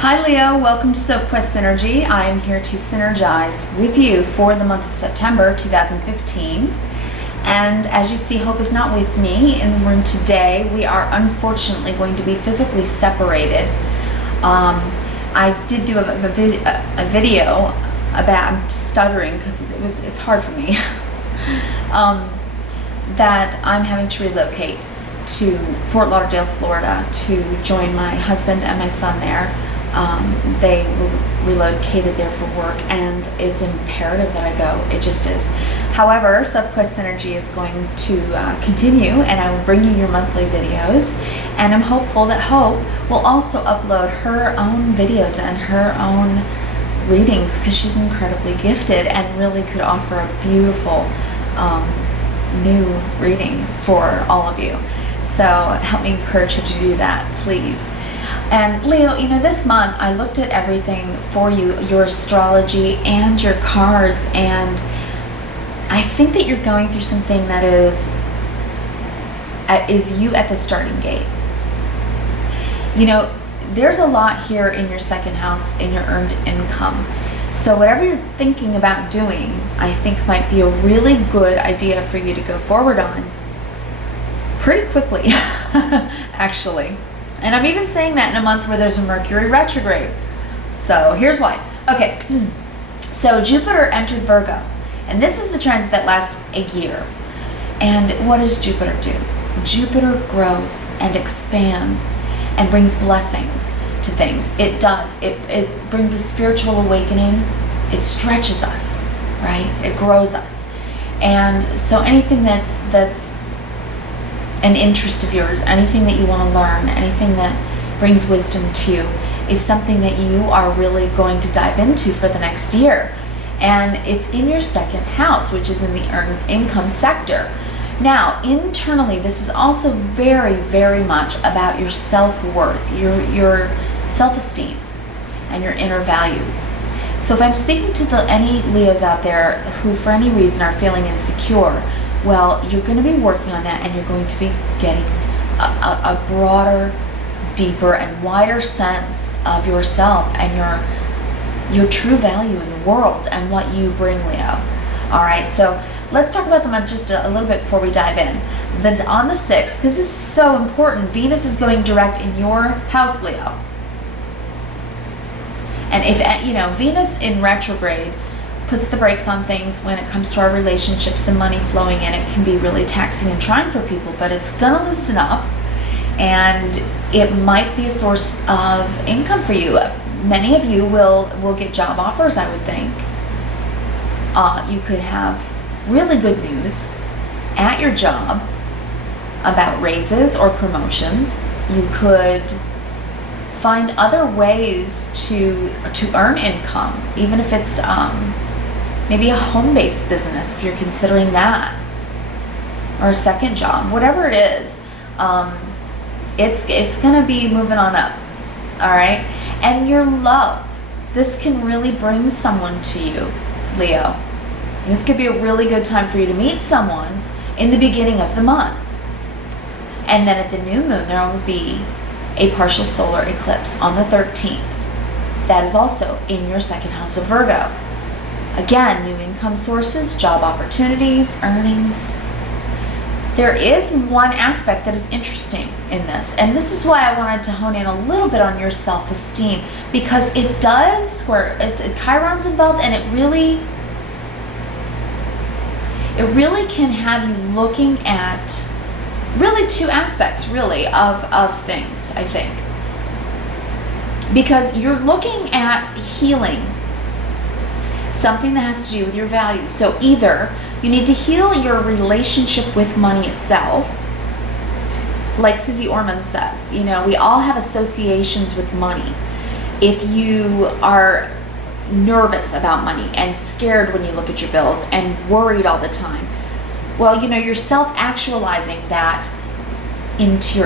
Hi Leo, welcome to Sophquest Synergy. I am here to synergize with you for the month of September 2015. And as you see, Hope is not with me in the room today. We are unfortunately going to be physically separated. I did do a video about, I'm stuttering because it's hard for me, that I'm having to relocate to Fort Lauderdale, Florida to join my husband and my son there. They were relocated there for work, and it's imperative that I go. It just is. However, Sophquest Synergy is going to continue, and I will bring you your monthly videos, and I'm hopeful that Hope will also upload her own videos and her own readings, because she's incredibly gifted and really could offer a beautiful new reading for all of you. So help me encourage her to do that, please. And Leo, you know, this month I looked at everything for you, your astrology and your cards, and I think that you're going through something that is you at the starting gate. You know, there's a lot here in your second house in your earned income. So whatever you're thinking about doing, I think might be a really good idea for you to go forward on pretty quickly, actually. And I'm even saying that in a month where there's a Mercury retrograde. So here's why. Okay, so Jupiter entered Virgo, and this is the transit that lasts a year. And what does Jupiter do? Jupiter grows and expands and brings blessings to things. It does. It brings a spiritual awakening. It stretches us, right? It grows us. And so anything that's an interest of yours, anything that you want to learn, anything that brings wisdom to you, is something that you are really going to dive into for the next year. And it's in your second house, which is in the earned income sector. Now, internally, this is also very, very much about your self-worth, your self-esteem, and your inner values. So if I'm speaking to any Leos out there who for any reason are feeling insecure, well, you're going to be working on that, and you're going to be getting a broader, deeper, and wider sense of yourself and your true value in the world and what you bring, Leo. All right, so let's talk about the month just a little bit before we dive in. Then on the 6th, because this is so important, Venus is going direct in your house, Leo. And if, you know, Venus in retrograde puts the brakes on things when it comes to our relationships and money flowing in. It can be really taxing and trying for people, but it's gonna loosen up, and it might be a source of income for you. Many of you will get job offers, I would think. You could have really good news at your job about raises or promotions. You could find other ways to earn income, even if it's maybe a home-based business, if you're considering that, or a second job, whatever it is. It's gonna be moving on up, all right? And your love, this can really bring someone to you, Leo. This could be a really good time for you to meet someone in the beginning of the month. And then at the new moon, there will be a partial solar eclipse on the 13th. That is also in your second house of Virgo. Again, new income sources, job opportunities, earnings. There is one aspect that is interesting in this, and this is why I wanted to hone in a little bit on your self-esteem, because it does square, Chiron's involved, and it really can have you looking at really two aspects, really, of things, I think. Because you're looking at healing something that has to do with your values. So either you need to heal your relationship with money itself, like Susie Orman says, you know, we all have associations with money. If you are nervous about money and scared when you look at your bills and worried all the time, well, you know, you're self-actualizing that into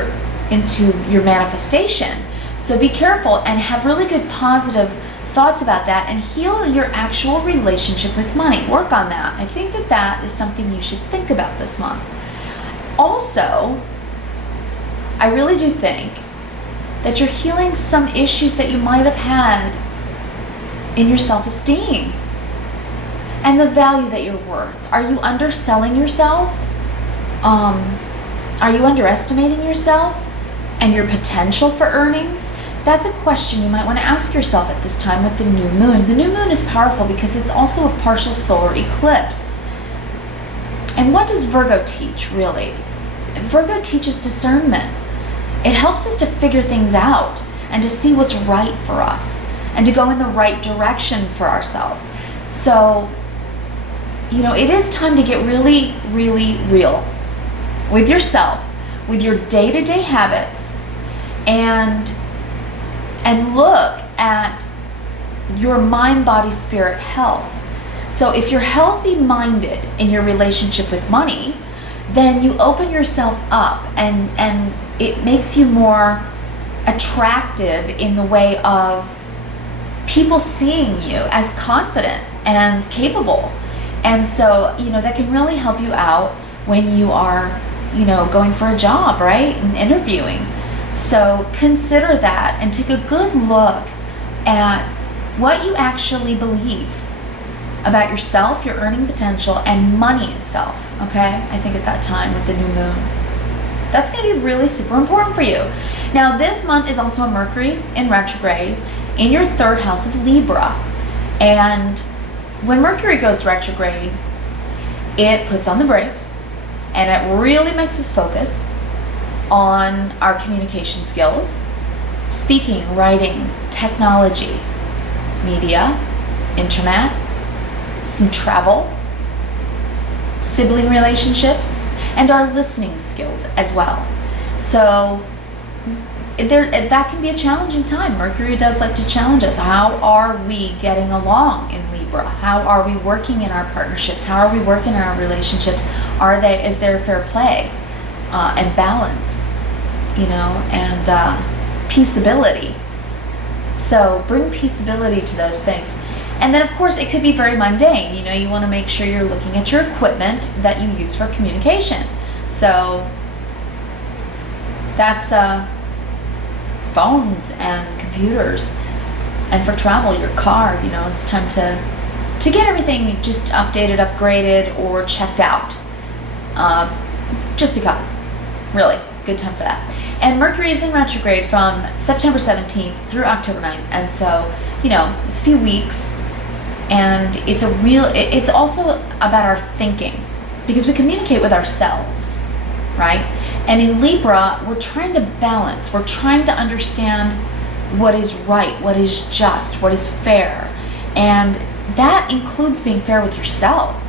your manifestation. So be careful and have really good positive thoughts about that, and heal your actual relationship with money. Work on that. I think that is something you should think about this month. Also, I really do think that you're healing some issues that you might have had in your self-esteem and the value that you're worth. Are you underselling yourself? Are you underestimating yourself and your potential for earnings? That's a question you might want to ask yourself at this time with the new moon. The new moon is powerful because it's also a partial solar eclipse. And what does Virgo teach, really? Virgo teaches discernment. It helps us to figure things out and to see what's right for us and to go in the right direction for ourselves. So, it is time to get really, really real with yourself, with your day-to-day habits, and look at your mind, body, spirit health. So if you're healthy-minded in your relationship with money, then you open yourself up and it makes you more attractive in the way of people seeing you as confident and capable. And so, that can really help you out when you are, going for a job, right? And interviewing. So consider that and take a good look at what you actually believe about yourself, your earning potential, and money itself, okay? I think at that time with the new moon. That's going to be really super important for you. Now, this month is also a Mercury in retrograde in your third house of Libra. And when Mercury goes retrograde, it puts on the brakes and it really makes us focus on our communication skills, speaking, writing, technology, media, internet, some travel, sibling relationships, and our listening skills as well. So that can be a challenging time. Mercury does like to challenge us. How are we getting along in Libra? How are we working in our partnerships? How are we working in our relationships? Is there fair play and balance, and peaceability? So bring peaceability to those things. And then, of course, it could be very mundane. You want to make sure you're looking at your equipment that you use for communication. So that's phones and computers. And for travel, your car, it's time to get everything just updated, upgraded, or checked out. Just because. Really, good time for that. And Mercury is in retrograde from September 17th through October 9th. And so, it's a few weeks. And it's also about our thinking, because we communicate with ourselves, right? And in Libra, we're trying to balance. We're trying to understand what is right, what is just, what is fair. And that includes being fair with yourself.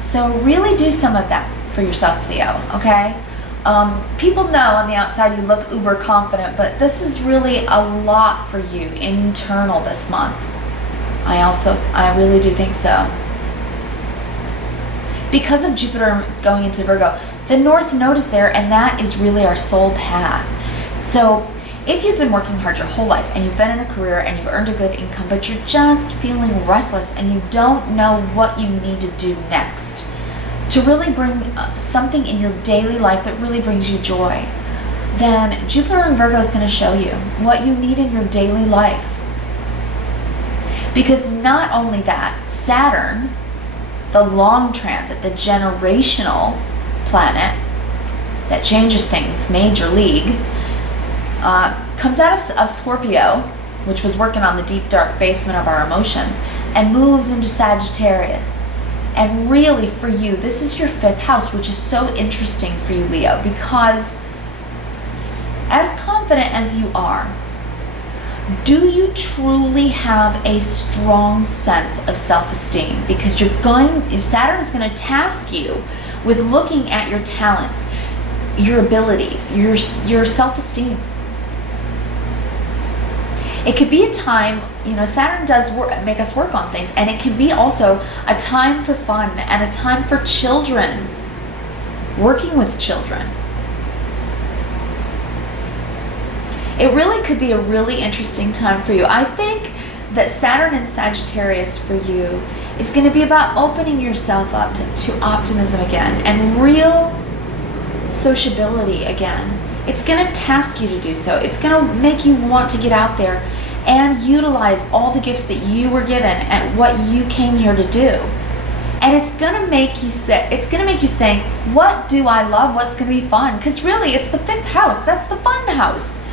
So really do some of that for yourself, Leo, okay? People know on the outside you look uber confident, but this is really a lot for you internal this month. I really do think so. Because of Jupiter going into Virgo, the North Node is there, and that is really our soul path. So if you've been working hard your whole life and you've been in a career and you've earned a good income, but you're just feeling restless and you don't know what you need to do next to really bring something in your daily life that really brings you joy, then Jupiter in Virgo is going to show you what you need in your daily life. Because not only that, Saturn, the long transit, the generational planet that changes things, major league, comes out of Scorpio, which was working on the deep, dark basement of our emotions, and moves into Sagittarius. And really for you, this is your fifth house, which is so interesting for you, Leo, because as confident as you are, do you truly have a strong sense of self-esteem? Because Saturn is going to task you with looking at your talents, your abilities, your self-esteem. It could be a time, Saturn does make us work on things, and it can be also a time for fun and a time for children, working with children. It really could be a really interesting time for you. I think that Saturn in Sagittarius for you is going to be about opening yourself up to optimism again and real sociability again It's going to task you to do so. It's going to make you want to get out there and utilize all the gifts that you were given and what you came here to do. And it's going to make you think, what do I love? What's going to be fun? Because really, it's the 5th house. That's the fun house.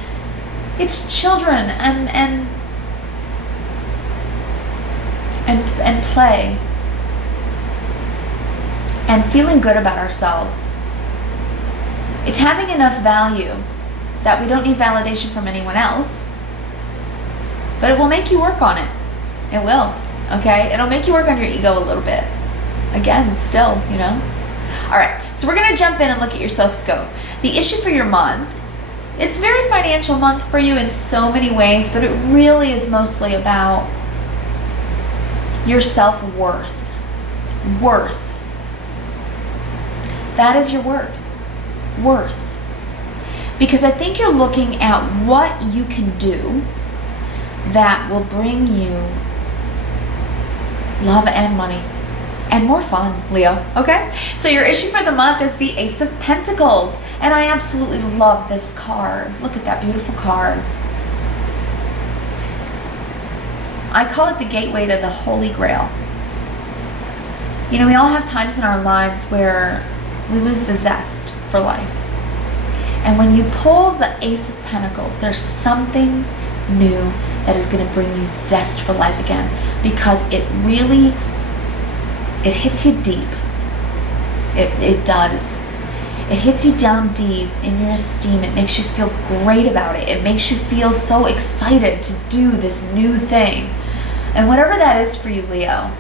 It's children and play and feeling good about ourselves. It's having enough value that we don't need validation from anyone else, but it will make you work on it. It will, okay? It'll make you work on your ego a little bit. Again, still, you know? All right, so we're gonna jump in and look at your Sophscope. The issue for your month, it's a very financial month for you in so many ways, but it really is mostly about your self-worth. Worth. That is your word. Worth. Because I think you're looking at what you can do that will bring you love and money and more fun, Leo. Okay? So your issue for the month is the Ace of Pentacles. And I absolutely love this card. Look at that beautiful card. I call it the gateway to the Holy Grail. You know, we all have times in our lives where we lose the zest for life. And when you pull the Ace of Pentacles, there's something new that is going to bring you zest for life again, because it hits you deep. It does. It hits you down deep in your esteem. It makes you feel great about it. It makes you feel so excited to do this new thing. And whatever that is for you, Leo,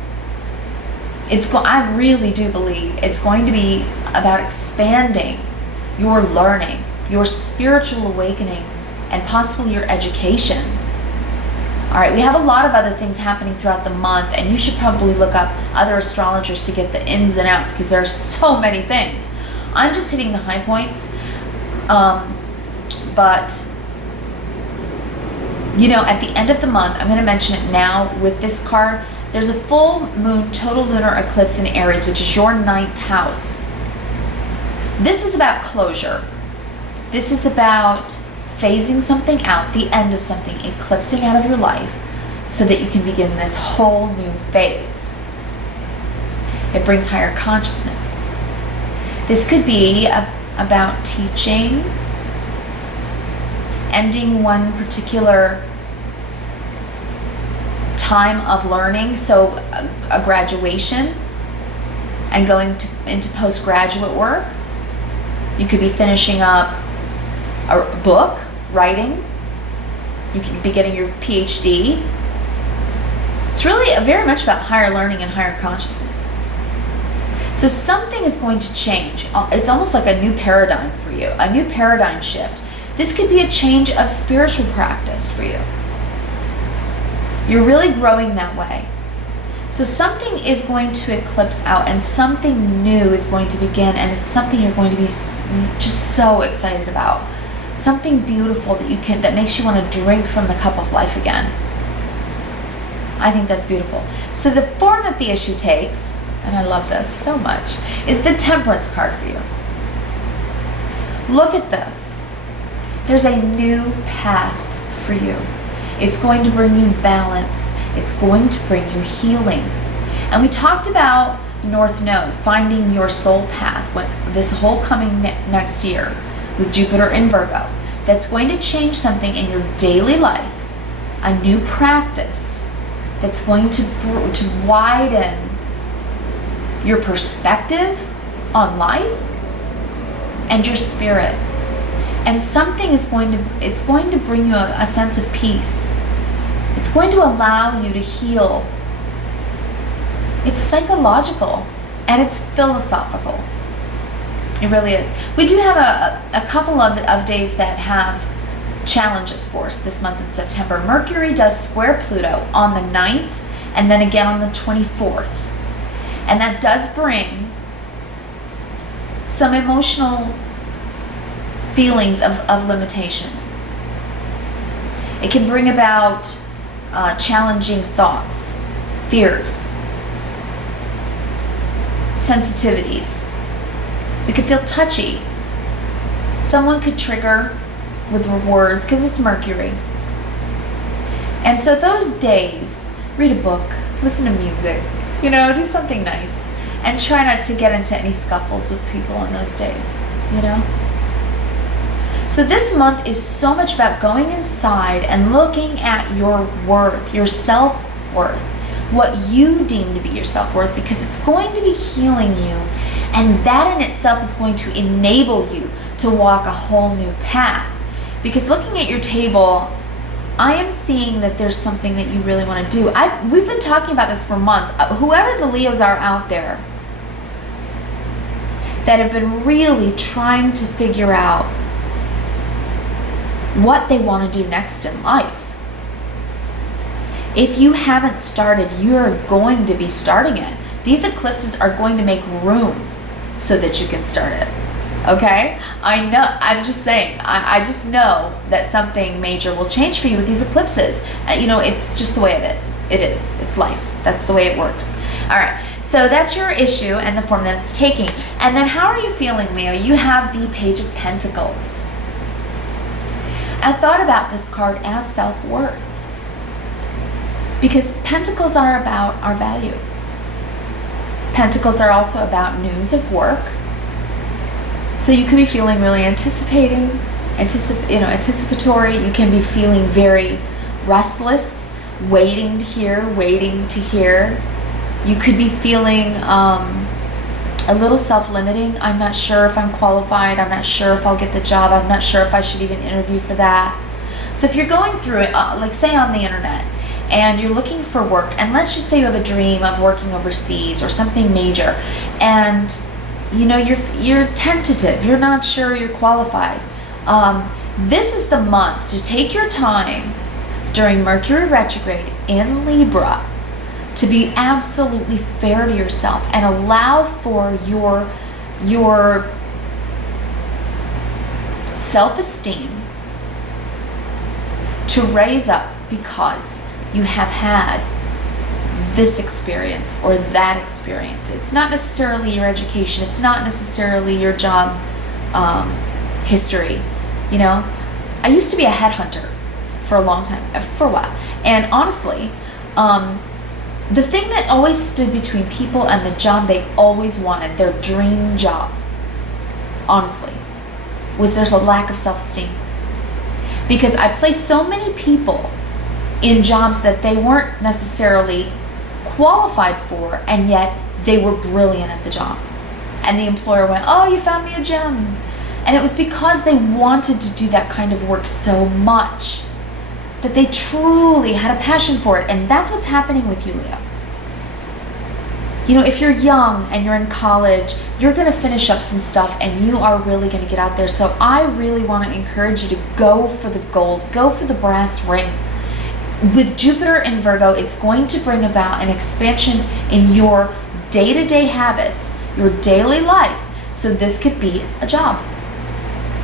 I really do believe it's going to be about expanding your learning, your spiritual awakening, and possibly your education. All right, we have a lot of other things happening throughout the month, and you should probably look up other astrologers to get the ins and outs, because there are so many things. I'm just hitting the high points. But, you know, at the end of the month, I'm going to mention it now with this card, there's a full moon total lunar eclipse in Aries, which is your 9th house. This is about closure. This is about phasing something out, the end of something, eclipsing out of your life, so that you can begin this whole new phase. It brings higher consciousness. This could be about teaching, ending one particular time of learning, so a graduation, and going into postgraduate work. You could be finishing up a book, writing. You could be getting your PhD. It's really very much about higher learning and higher consciousness. So something is going to change. It's almost like a new paradigm for you, a new paradigm shift. This could be a change of spiritual practice for you. You're really growing that way. So something is going to eclipse out, and something new is going to begin, and it's something you're going to be just so excited about. Something beautiful that makes you want to drink from the cup of life again. I think that's beautiful. So the form that the issue takes, and I love this so much, is the Temperance card for you. Look at this. There's a new path for you. It's going to bring you balance. It's going to bring you healing. And we talked about North Node, finding your soul path, this whole coming next year with Jupiter in Virgo. That's going to change something in your daily life, a new practice that's going to widen your perspective on life and your spirit. And something is going to bring you a sense of peace. It's going to allow you to heal. It's psychological and it's philosophical. It really is. We do have a couple of days that have challenges for us this month in September. Mercury does square Pluto on the 9th and then again on the 24th. And that does bring some emotional feelings of limitation. It can bring about challenging thoughts, fears, sensitivities. We could feel touchy. Someone could trigger with rewards because it's Mercury. And so those days, read a book, listen to music, do something nice. And try not to get into any scuffles with people in those days, So this month is so much about going inside and looking at your worth, your self-worth, what you deem to be your self-worth, because it's going to be healing you. And that in itself is going to enable you to walk a whole new path. Because looking at your table, I am seeing that there's something that you really want to do. We've been talking about this for months. Whoever the Leos are out there that have been really trying to figure out what they want to do next in life. If you haven't started, you're going to be starting it. These eclipses are going to make room so that you can start it. Okay? I know, I'm just saying, I just know that something major will change for you with these eclipses. It's just the way of it. It is. It's life. That's the way it works. All right. So that's your issue and the form that it's taking. And then how are you feeling, Leo? You have the Page of Pentacles. I thought about this card as self-worth, because Pentacles are about our value. Pentacles are also about news of work. So you could be feeling really anticipatory. You can be feeling very restless, waiting to hear. You could be feeling a little self-limiting. I'm not sure if I'm qualified. I'm not sure if I'll get the job. I'm not sure if I should even interview for that. So if you're going through it, like say on the internet, and you're looking for work, and let's just say you have a dream of working overseas or something major, and you're tentative, you're not sure you're qualified. This is the month to take your time during Mercury retrograde in Libra to be absolutely fair to yourself and allow for your self-esteem to raise up, because you have had this experience or that experience. It's not necessarily your education. It's not necessarily your job history. I used to be a headhunter for a long time, for a while. And honestly, the thing that always stood between people and the job they always wanted, their dream job, honestly, was there's a lack of self-esteem. Because I placed so many people in jobs that they weren't necessarily qualified for, and yet they were brilliant at the job. And the employer went, "Oh, you found me a gem." And it was because they wanted to do that kind of work so much that they truly had a passion for it. And that's what's happening with you, Leo. If you're young and you're in college, you're going to finish up some stuff and you are really going to get out there. So I really want to encourage you to go for the gold, go for the brass ring. With Jupiter in Virgo, it's going to bring about an expansion in your day-to-day habits, your daily life. So this could be a job.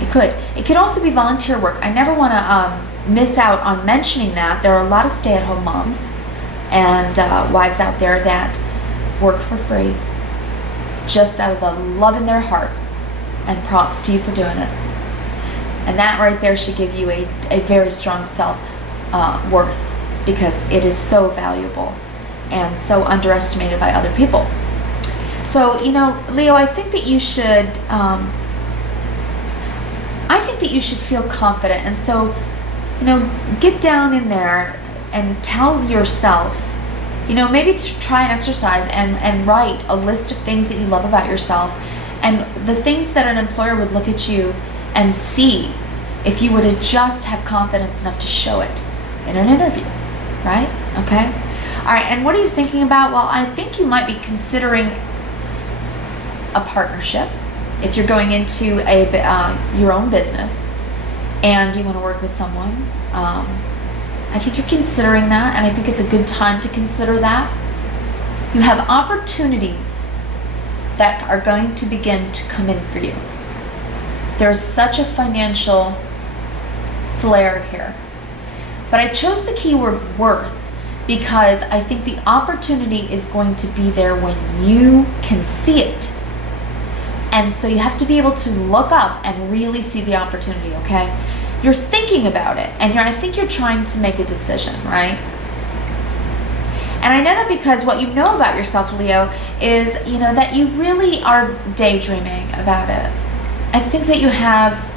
It could. It could also be volunteer work. I never want to miss out on mentioning that. There are a lot of stay-at-home moms and wives out there that work for free just out of the love in their heart, and props to you for doing it. And that right there should give you a very strong self-worth, because it is so valuable and so underestimated by other people. So, Leo, I think that you should feel confident. And so, get down in there and tell yourself, maybe to try an exercise and write a list of things that you love about yourself, and the things that an employer would look at you and see if you were to just have confidence enough to show it in an interview, right? Okay. All right. And what are you thinking about? Well, I think you might be considering a partnership if you're going into your own business and you want to work with someone. I think you're considering that, and I think it's a good time to consider that. You have opportunities that are going to begin to come in for you. There's such a financial flare here. But I chose the keyword worth because I think the opportunity is going to be there when you can see it. And so you have to be able to look up and really see the opportunity, okay? You're thinking about it, and I think you're trying to make a decision, right? And I know that because what you know about yourself, Leo, is, that you really are daydreaming about it. I think that you have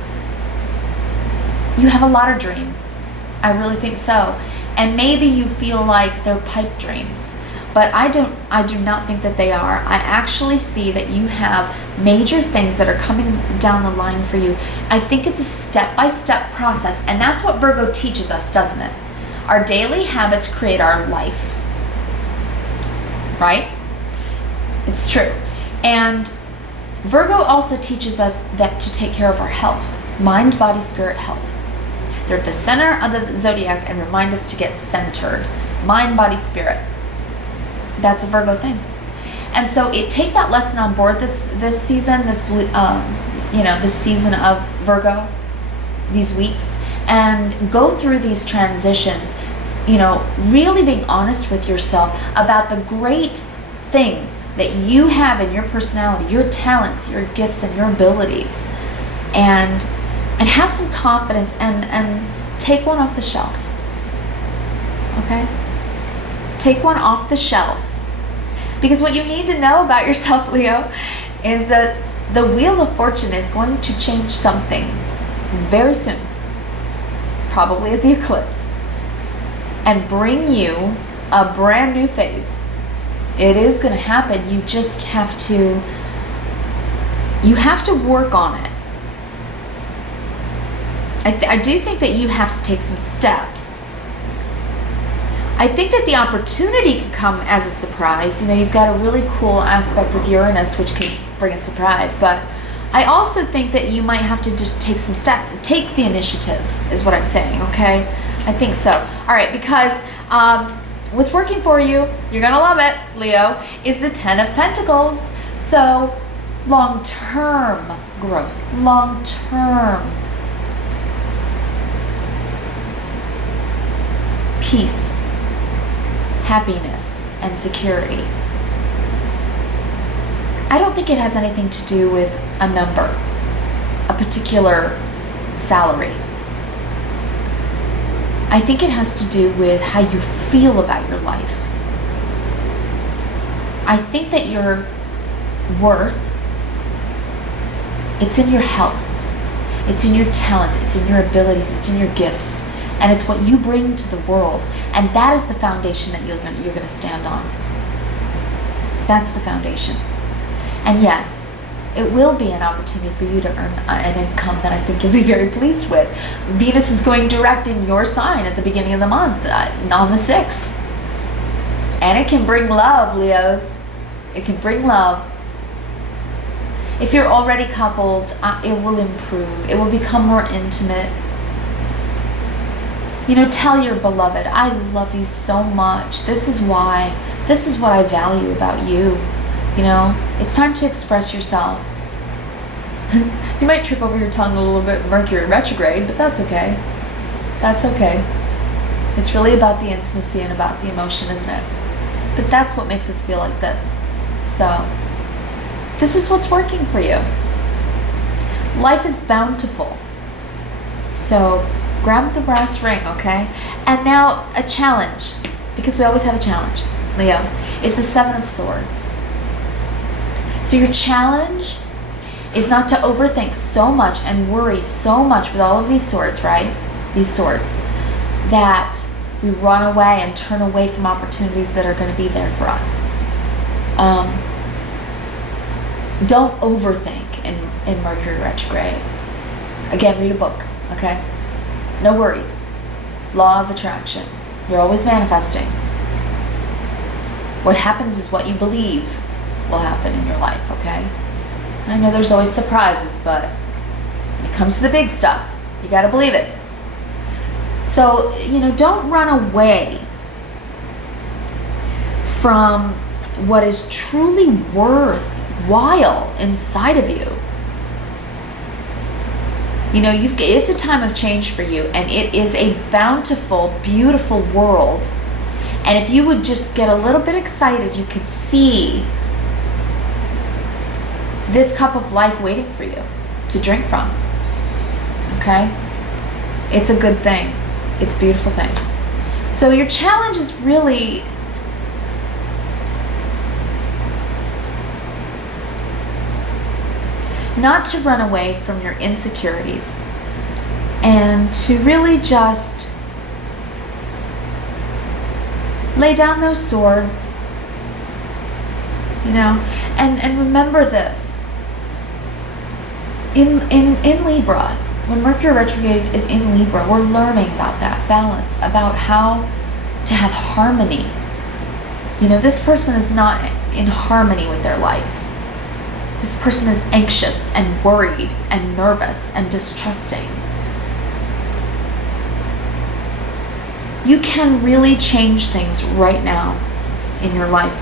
a lot of dreams. I really think so. And maybe you feel like they're pipe dreams, but I do not think that they are. I actually see that you have major things that are coming down the line for you. I think it's a step-by-step process, and that's what Virgo teaches us, doesn't it? Our daily habits create our life, right? It's true. And Virgo also teaches us that to take care of our health, mind, body, spirit, health. They're at the center of the zodiac and remind us to get centered, mind, body, spirit. That's a Virgo thing. And so take that lesson on board this season, this season of Virgo, these weeks, and go through these transitions, really being honest with yourself about the great things that you have in your personality, your talents, your gifts, and your abilities, and have some confidence and take one off the shelf. Okay? Take one off the shelf. Because what you need to know about yourself, Leo, is that the Wheel of Fortune is going to change something very soon, probably at the eclipse, and bring you a brand new phase. It is going to happen. You just have to work on it. I do think that you have to take some steps. I think that the opportunity could come as a surprise. You've got a really cool aspect with Uranus, which could bring a surprise. But I also think that you might have to just take some steps. Take the initiative, is what I'm saying, okay? I think so. All right, because what's working for you, you're going to love it, Leo, is the Ten of Pentacles. So long-term growth, long-term peace, happiness, and security. I don't think it has anything to do with a number, a particular salary. I think it has to do with how you feel about your life. I think that your worth, it's in your health, it's in your talents, it's in your abilities, it's in your gifts. And it's what you bring to the world. And that is the foundation that you're going to stand on. That's the foundation. And yes, it will be an opportunity for you to earn an income that I think you'll be very pleased with. Venus is going direct in your sign at the beginning of the month, on the 6th. And it can bring love, Leos. It can bring love. If you're already coupled, it will improve. It will become more intimate. Tell your beloved, I love you so much. This is what I value about you. It's time to express yourself. You might trip over your tongue a little bit, Mercury retrograde, but that's okay. That's okay. It's really about the intimacy and about the emotion, isn't it? But that's what makes us feel like this. So, this is what's working for you. Life is bountiful. So, grab the brass ring, okay? And now a challenge, because we always have a challenge, Leo, is the Seven of Swords. So your challenge is not to overthink so much and worry so much with all of these swords, right? These swords, that we run away and turn away from opportunities that are going to be there for us. Don't overthink in Mercury retrograde. Again, read a book, okay? No worries. Law of attraction. You're always manifesting. What happens is what you believe will happen in your life, okay? I know there's always surprises, but when it comes to the big stuff, you gotta believe it. So, don't run away from what is truly worthwhile inside of you. It's a time of change for you, and it is a bountiful, beautiful world. And if you would just get a little bit excited, you could see this cup of life waiting for you to drink from. Okay? It's a good thing. It's a beautiful thing. So your challenge is really not to run away from your insecurities, and to really just lay down those swords, you know, and remember this. In Libra, when Mercury retrograde is in Libra, we're learning about that balance, about how to have harmony. You know, this person is not in harmony with their life. This person is anxious and worried and nervous and distrusting. You can really change things right now in your life,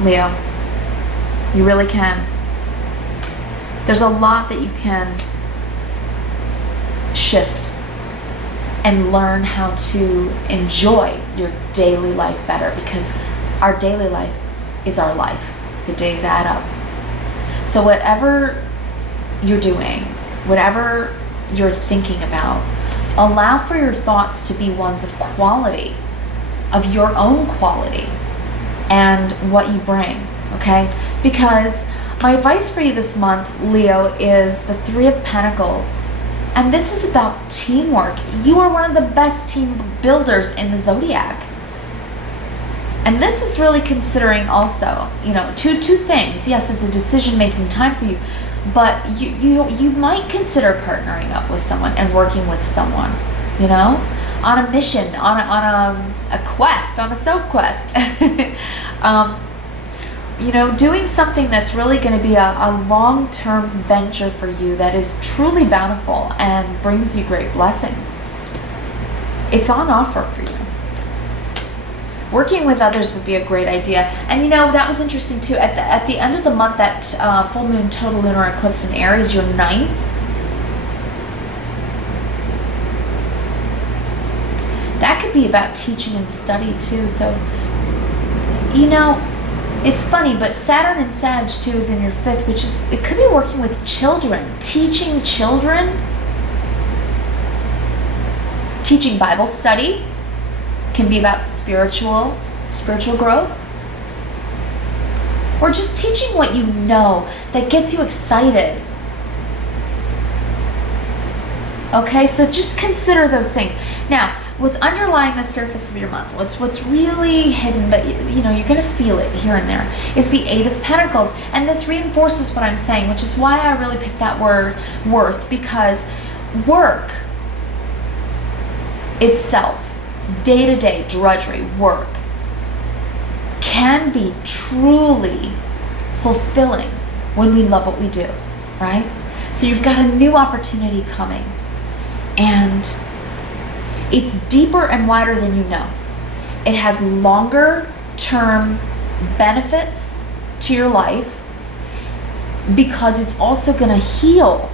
Leo. You really can. There's a lot that you can shift and learn how to enjoy your daily life better, because our daily life is our life. The days add up. So whatever you're doing, whatever you're thinking about, allow for your thoughts to be ones of quality, of your own quality, and what you bring, okay? Because my advice for you this month, Leo, is the Three of Pentacles. And this is about teamwork. You are one of the best team builders in the zodiac. And this is really considering also, you know, two things. Yes, it's a decision-making time for you, but you might consider partnering up with someone and working with someone, you know, on a mission, on a quest, on a Sophquest. You know, doing something that's really going to be a long-term venture for you that is truly bountiful and brings you great blessings. It's on offer for you. Working with others would be a great idea. And you know, that was interesting too. At the end of the month, that full moon total lunar eclipse in Aries, your 9th, that could be about teaching and study too. So, you know, it's funny, but Saturn in Sag too is in your 5th, which is, it could be working with children, teaching children, teaching Bible study. Can be about spiritual growth, or just teaching what you know that gets you excited. Okay, so just consider those things. Now, what's underlying the surface of your month, what's really hidden, but you know, you're going to feel it here and there, is the Eight of Pentacles. And this reinforces what I'm saying, which is why I really picked that word, worth, because work itself, day-to-day drudgery work, can be truly fulfilling when we love what we do, right? So you've got a new opportunity coming, and it's deeper and wider than you know. It has longer term benefits to your life, because it's also going to heal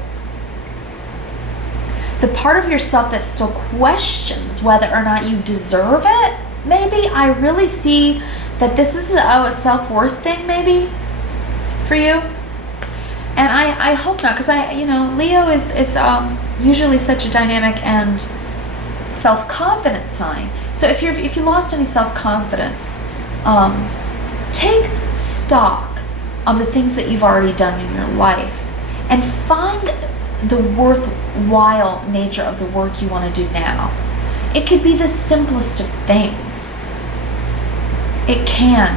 the part of yourself that still questions whether or not you deserve it. Maybe I really see that this is a self-worth thing maybe for you. And I hope not, because you know, Leo is usually such a dynamic and self-confident sign. So if you lost any self-confidence, take stock of the things that you've already done in your life and find the worthwhile nature of the work you want to do now. It could be the simplest of things. It can,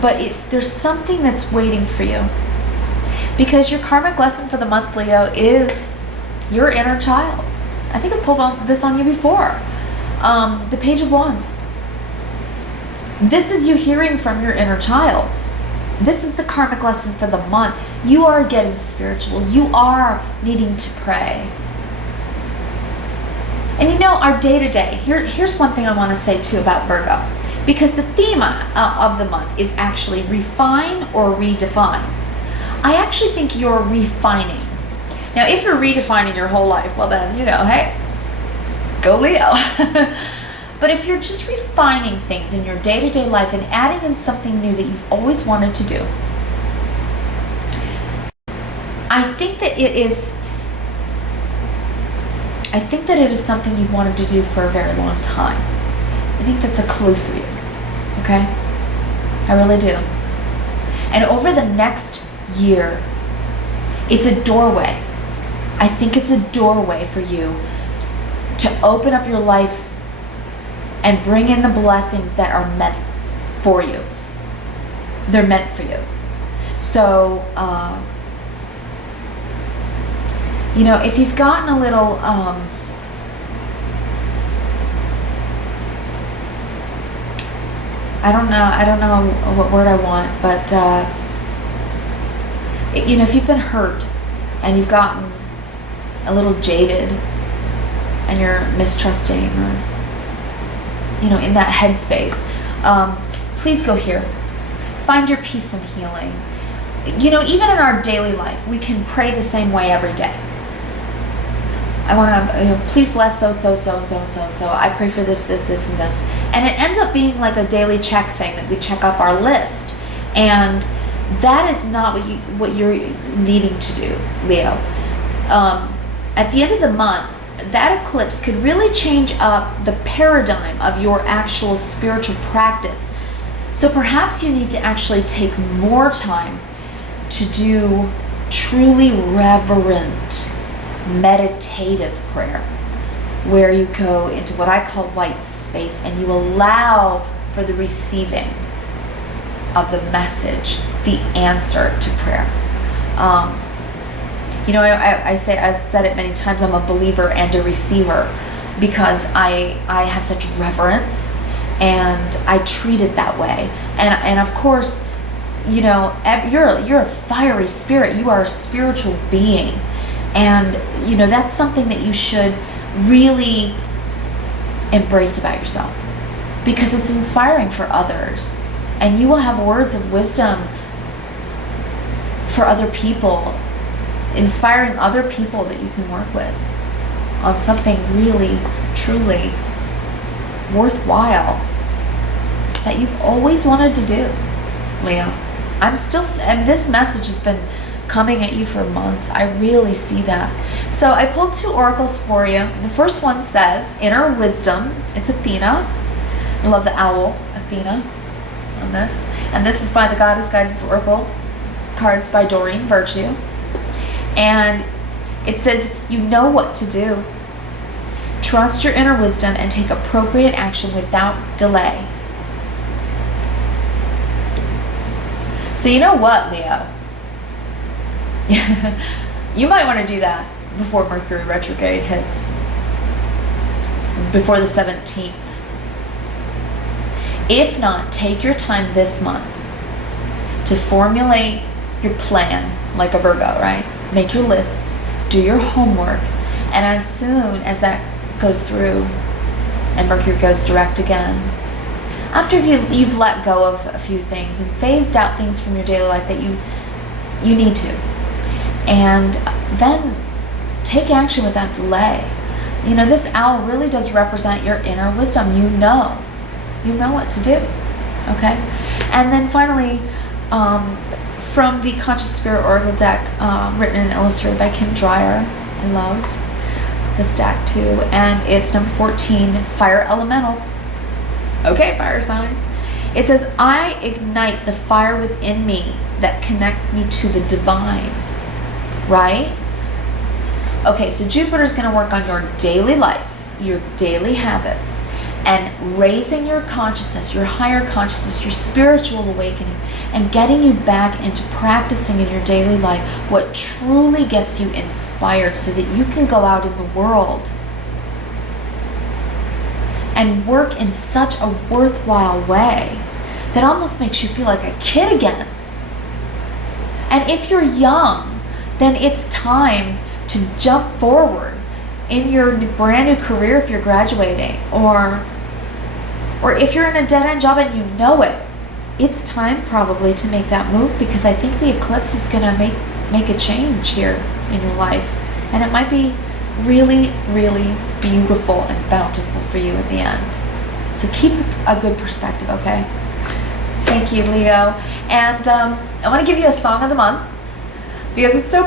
but there's something that's waiting for you, because your karmic lesson for the month, Leo, is your inner child. I think I pulled this on you before. The Page of Wands. This is you hearing from your inner child. This is the karmic lesson for the month. You are getting spiritual. You are needing to pray. And you know, our day-to-day, here's one thing I want to say too about Virgo, because the theme of the month is actually refine or redefine. I actually think you're refining. Now, if you're redefining your whole life, well then, you know, hey, go Leo. But if you're just refining things in your day-to-day life and adding in something new that you've always wanted to do, I think that it is something you've wanted to do for a very long time. I think that's a clue for you, okay? I really do. And over the next year, it's a doorway. I think it's a doorway for you to open up your life and bring in the blessings that are meant for you. They're meant for you. So, you know, if you've gotten a little, I don't know what word I want, but, you know, if you've been hurt and you've gotten a little jaded and you're mistrusting or, you know, in that headspace, please go here. Find your peace and healing. You know, even in our daily life, we can pray the same way every day. I want to, you know, please bless so and so. I pray for this, and this. And it ends up being like a daily check thing that we check off our list. And that is not what you're needing to do, Leo. At the end of the month, that eclipse could really change up the paradigm of your actual spiritual practice. So perhaps you need to actually take more time to do truly reverent, meditative prayer, where you go into what I call white space and you allow for the receiving of the message, the answer to prayer. You know, I've said it many times, I'm a believer and a receiver because I have such reverence and I treat it that way. And of course, you know, you're a fiery spirit. You are a spiritual being. And, you know, that's something that you should really embrace about yourself because it's inspiring for others. And you will have words of wisdom for other people, inspiring other people that you can work with on something really, truly worthwhile that you've always wanted to do, Leo. And this message has been coming at you for months. I really see that. So I pulled 2 oracles for you. The first one says Inner Wisdom. It's Athena. I love the owl, Athena, on this. And this is by the Goddess Guidance Oracle cards by Doreen Virtue. And it says, you know what to do. Trust your inner wisdom and take appropriate action without delay. So you know what, Leo? You might want to do that before Mercury retrograde hits, before the 17th. If not, take your time this month to formulate your plan like a Virgo, right? Make your lists, do your homework, and as soon as that goes through and Mercury goes direct again, after you've let go of a few things and phased out things from your daily life that you need to, and then take action without delay. You know, this owl really does represent your inner wisdom. You know what to do, okay? And then finally, from the Conscious Spirit Oracle deck, written and illustrated by Kim Dreyer. I love this deck too. And it's number 14, Fire Elemental. Okay, fire sign. It says, I ignite the fire within me that connects me to the divine. Right? Okay, so Jupiter's going to work on your daily life, your daily habits, and raising your consciousness, your higher consciousness, your spiritual awakening, and getting you back into practicing in your daily life what truly gets you inspired so that you can go out in the world and work in such a worthwhile way that almost makes you feel like a kid again. And if you're young, then it's time to jump forward in your brand new career if you're graduating, or if you're in a dead-end job and you know it. It's time probably to make that move, because I think the eclipse is going to make a change here in your life, and it might be really, really beautiful and bountiful for you in the end. So keep a good perspective, okay? Thank you, Leo. And I want to give you a song of the month. because it's so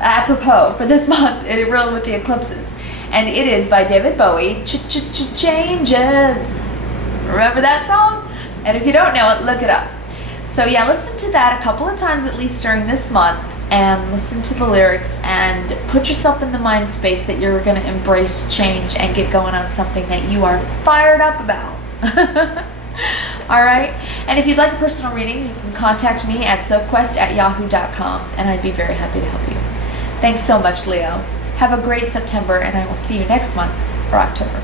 apropos for this month and really with the eclipses. And it is by David Bowie, Changes. Remember that song? And if you don't know it, look it up. So yeah, listen to that a couple of times at least during this month, and listen to the lyrics and put yourself in the mind space that you're going to embrace change and get going on something that you are fired up about. Alright, and if you'd like a personal reading, you can contact me at sophquest@yahoo.com, and I'd be very happy to help you. Thanks so much, Leo. Have a great September, and I will see you next month for October.